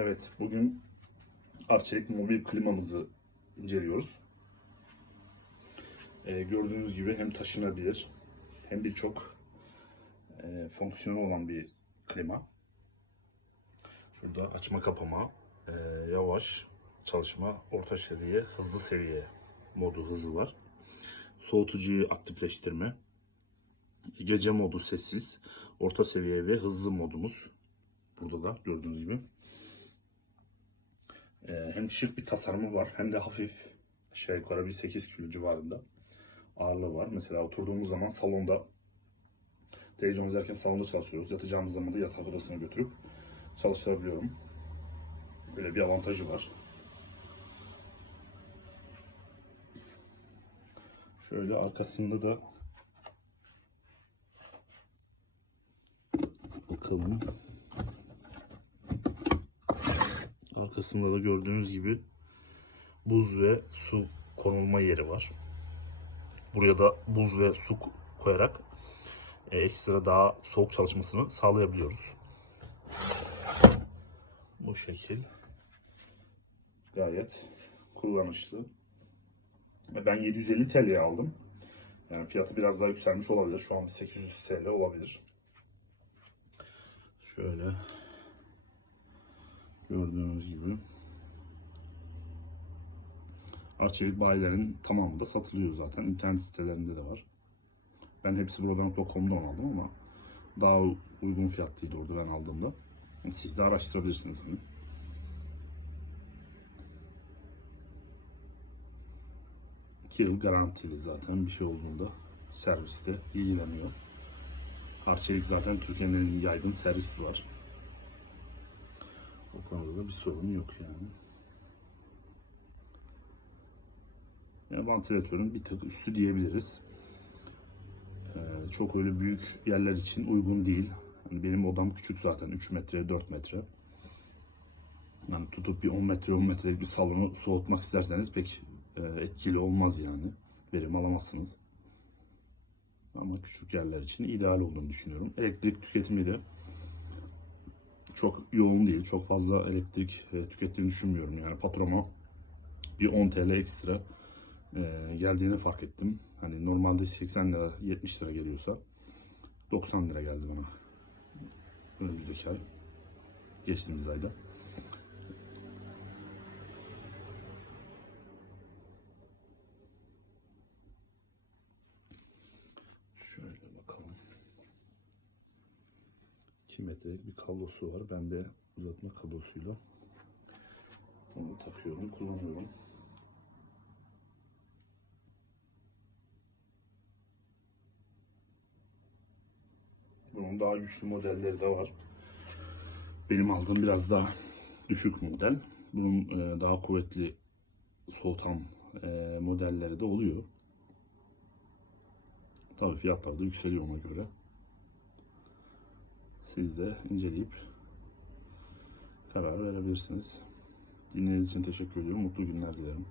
Evet, bugün Arçelik mobil klimamızı inceliyoruz. Ee, gördüğünüz gibi hem taşınabilir hem birçok e, fonksiyonu olan bir klima. Şurada açma kapama, e, yavaş çalışma, orta seviye, hızlı seviye modu hızı var. Soğutucuyu aktifleştirme, gece modu sessiz, orta seviye ve hızlı modumuz. Burada da gördüğünüz gibi. Ee, hem şık bir tasarımı var hem de hafif şey yukarı bir 8 kilo civarında ağırlığı var. Mesela oturduğumuz zaman salonda televizyon izlerken salonda çalışıyoruz. Yatacağımız zaman da yatak odasına götürüp çalıştırabiliyorum. Böyle bir avantajı var. Şöyle arkasında da bakalım. Arkasında da gördüğünüz gibi buz ve su konulma yeri var. Buraya da buz ve su koyarak e, ekstra daha soğuk çalışmasını sağlayabiliyoruz. Bu şekil gayet kullanışlı. Ve Ben 750 TL'ye aldım. Yani fiyatı biraz daha yükselmiş olabilir. Şu an 800 TL olabilir. Şöyle Gördüğünüz gibi. Arçelik bayilerin tamamı da satılıyor zaten. İnternet sitelerinde de var. Ben hepsi buradan.com'dan aldım ama daha uygun fiyatlıydı orada ben aldığımda. Siz de araştırabilirsiniz bunu. İki yıl garantili zaten bir şey olduğunda serviste ilgileniyor. Arçelik zaten Türkiye'nin en yaygın servisi var. O konuda da bir sorun yok yani. Yani vantilatörün bir tık üstü diyebiliriz. Ee, çok öyle büyük yerler için uygun değil. Hani benim odam küçük zaten 3 metre 4 metre. Yani tutup bir 10 metre 10 metrelik bir salonu soğutmak isterseniz pek e, etkili olmaz yani. Verim alamazsınız. Ama küçük yerler için ideal olduğunu düşünüyorum. Elektrik tüketimi de çok yoğun değil. Çok fazla elektrik e, tükettiğini düşünmüyorum. Yani patroma bir 10 TL ekstra e, geldiğini fark ettim. Hani normalde 80 lira 70 lira geliyorsa 90 lira geldi bana. Önümüzdeki ay. Geçtiğimiz ayda. Şöyle bakalım. 2 metrelik bir kablosu var. Ben de uzatma kablosuyla onu takıyorum, kullanıyorum. Bunun daha güçlü modelleri de var. Benim aldığım biraz daha düşük model. Bunun e, daha kuvvetli soğutan e, modelleri de oluyor. Tabii fiyatlar da yükseliyor ona göre. Siz de inceleyip karar verebilirsiniz. Dinlediğiniz için teşekkür ediyorum. Mutlu günler dilerim.